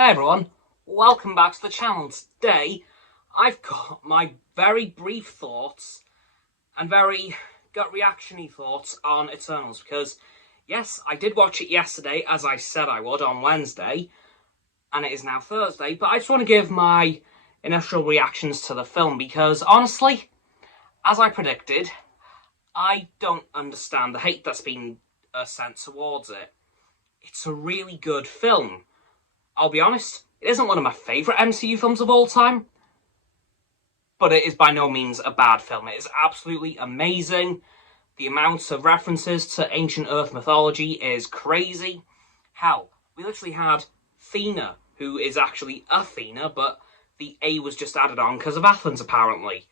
Hey everyone, welcome back to the channel. Today, I've got my very brief thoughts and very gut reaction-y thoughts on Eternals, because yes, I did watch it yesterday, as I said I would, on Wednesday, and it is now Thursday, but I just want to give my initial reactions to the film, because honestly, as I predicted, I don't understand the hate that's been sent towards it. It's a really good film. I'll be honest, it isn't one of my favourite MCU films of all time, but it is by no means a bad film. It is absolutely amazing. The amount of references to ancient Earth mythology is crazy. Hell, we literally had Athena, who is actually Athena, but the A was just added on because of Athens, apparently.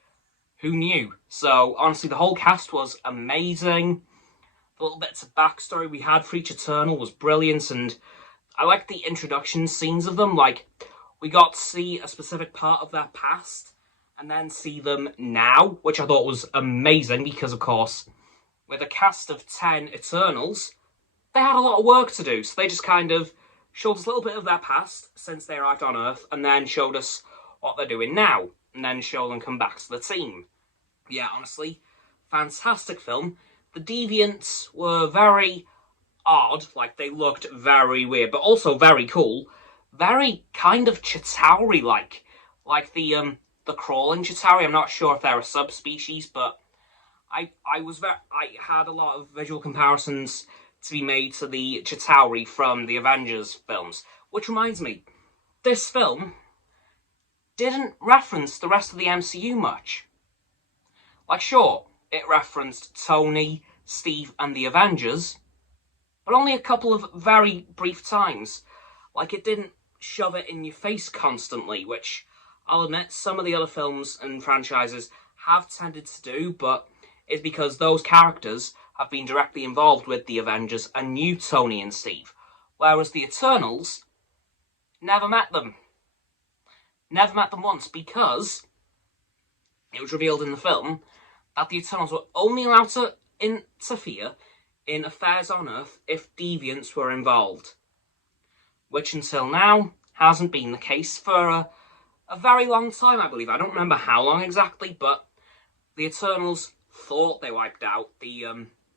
Who knew? So, honestly, the whole cast was amazing. The little bits of backstory we had for each Eternal was brilliant, and I like the introduction scenes of them. Like, we got to see a specific part of their past and then see them now, which I thought was amazing because, of course, with a cast of 10 Eternals, they had a lot of work to do. So they just kind of showed us a little bit of their past since they arrived on Earth, and then showed us what they're doing now, and then show them come back to the team. Yeah, honestly, fantastic film. The Deviants were very odd, like they looked very weird, but also very cool. Very kind of Chitauri-like. Like the crawling Chitauri. I'm not sure if they're a subspecies, but I had a lot of visual comparisons to be made to the Chitauri from the Avengers films. Which reminds me, this film didn't reference the rest of the MCU much. Like, sure, it referenced Tony, Steve, and the Avengers, but only a couple of very brief times. Like, it didn't shove it in your face constantly, which I'll admit some of the other films and franchises have tended to do, but it's because those characters have been directly involved with the Avengers and knew Tony and Steve, whereas the Eternals never met them. Never met them once, because it was revealed in the film that the Eternals were only allowed to interfere in affairs on Earth if deviants were involved, which until now hasn't been the case for a very long time, I believe. I don't remember how long exactly, but the Eternals thought they wiped out the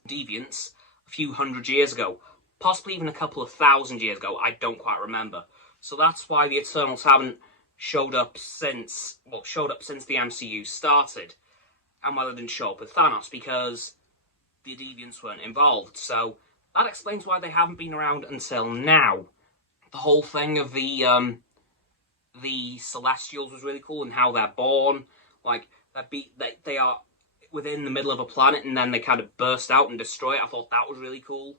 deviants a few hundred years ago, possibly even a couple of thousand years ago. I don't quite remember. So that's why the Eternals haven't showed up since the MCU started, and why they didn't show up with Thanos, because the deviants weren't involved. So that explains why they haven't been around until now. The whole thing of the Celestials was really cool, and how they're born. Like, they are within the middle of a planet, and then they kind of burst out and destroy it. I thought that was really cool.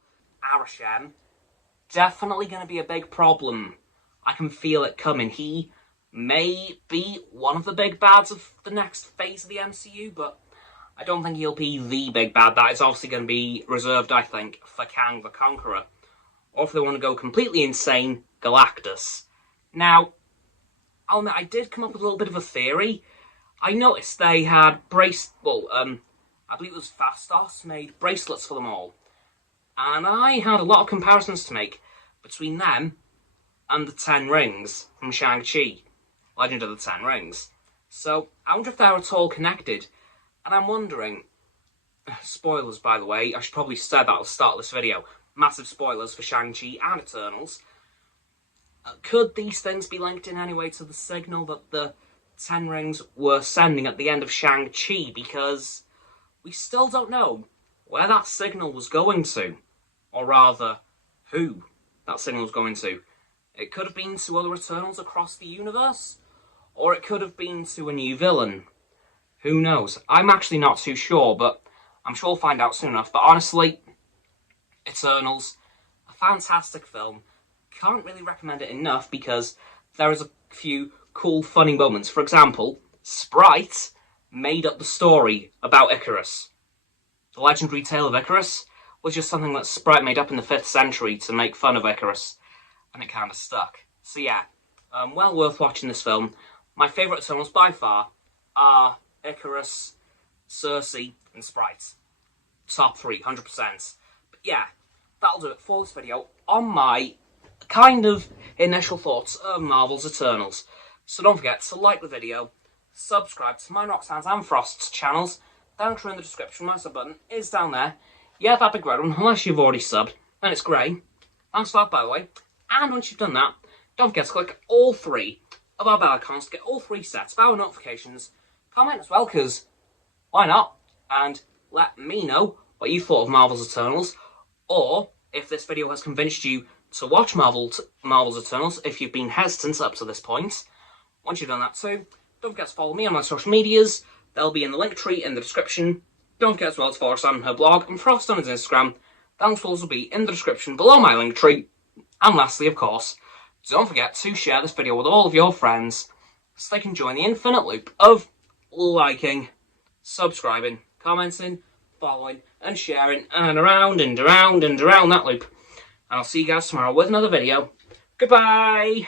Arishem, definitely going to be a big problem. I can feel it coming. He may be one of the big bads of the next phase of the MCU, but I don't think he'll be the big bad. That is obviously going to be reserved, I think, for Kang the Conqueror. Or if they want to go completely insane, Galactus. Now, I'll admit, I did come up with a little bit of a theory. I noticed they had I believe it was Fastos, made bracelets for them all. And I had a lot of comparisons to make between them and the 10 Rings from Shang-Chi, Legend of the Ten Rings. So, I wonder if they're at all connected. And I'm wondering, spoilers by the way, I should probably say that at the start of this video, massive spoilers for Shang-Chi and Eternals. Could these things be linked in any way to the signal that the Ten Rings were sending at the end of Shang-Chi? Because we still don't know where that signal was going to, or rather, who that signal was going to. It could have been to other Eternals across the universe, or it could have been to a new villain. Who knows? I'm actually not too sure, but I'm sure we'll find out soon enough. But honestly, Eternals, a fantastic film. Can't really recommend it enough because there is a few cool, funny moments. For example, Sprite made up the story about Icarus. The legendary tale of Icarus was just something that Sprite made up in the 5th century to make fun of Icarus, and it kind of stuck. So yeah, well worth watching this film. My favourite Eternals by far are Icarus, Cersei, and Sprite. Top 3, 100%. But yeah, that'll do it for this video on my kind of initial thoughts of Marvel's Eternals. So don't forget to like the video, subscribe to my Roxanne's and Frost's channels, down in the description. My sub button is down there. Yeah, that big red one, unless you've already subbed, and it's grey. Thanks for that, by the way. And once you've done that, don't forget to click all 3 of our bell icons to get all 3 sets of our notifications. Comment as well, because why not? And let me know what you thought of Marvel's Eternals, or if this video has convinced you to watch Marvel's Eternals, if you've been hesitant up to this point. Once you've done that too, don't forget to follow me on my social medias. They'll be in the link tree in the description. Don't forget as well to follow Sam on her blog and Frost on his Instagram. Those will be in the description below my link tree. And lastly, of course, don't forget to share this video with all of your friends so they can join the infinite loop of liking, subscribing, commenting, following, and sharing, and around and around and around that loop. And I'll see you guys tomorrow with another video. Goodbye!